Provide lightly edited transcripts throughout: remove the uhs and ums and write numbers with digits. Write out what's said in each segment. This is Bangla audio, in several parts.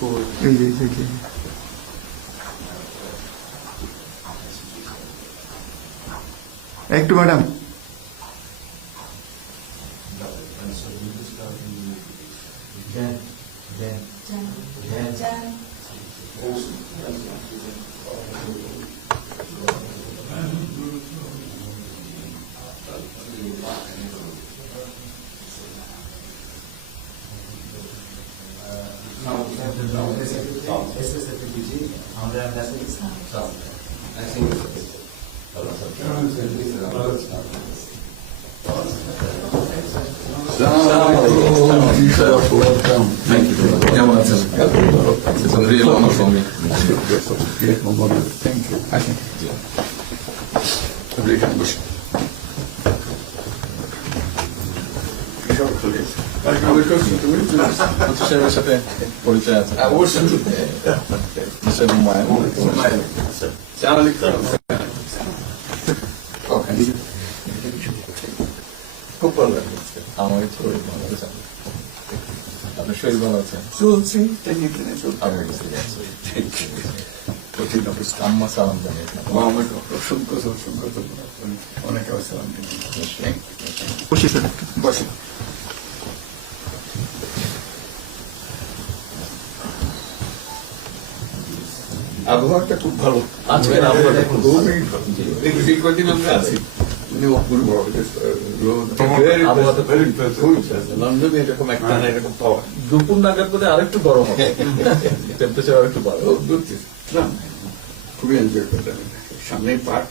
এই যে এই যে একটু madam Thank you. It's a real honor for me. Thank you সাহেবের সাথে পরিচয় আছে খুব ভালো লাগে আমার শরীর ভালো আছে আপনার শরীর ভালো আছে চলছি আম্মা সালাম জানিয়ে অসংখ্য অনেকে সালাম বসি স্যার বসি আবহাওয়াটা খুব ভালো আজকের আবহাওয়াটা খুব ভালো। কদিন আমরা আছি লন্ডনে এরকম একটা এরকম পাওয়া দুপুর নাগাদ বোধ আরেকটু গরম হবে টেম্পারেচার আরেকটু বাড়বে খুবই এনজয় করতাম সামনে পার্ক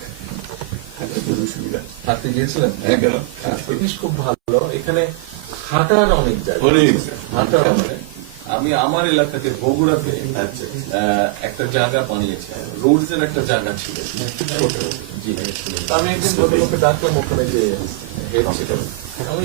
সুবিধা হাঁটতে গিয়েছিলেন গেলাম জিনিস খুব ভালো এখানে হাঁটার অনেক জায়গা হাঁটার অনেক আমি আমার এলাকাতে বগুড়াতে একটা জায়গা বানিয়েছে রোডস এর একটা জায়গা ছিল জি আমি একদিন ভদ্রলোককে ডাকলাম ওখানে যে হেড ছিল আমি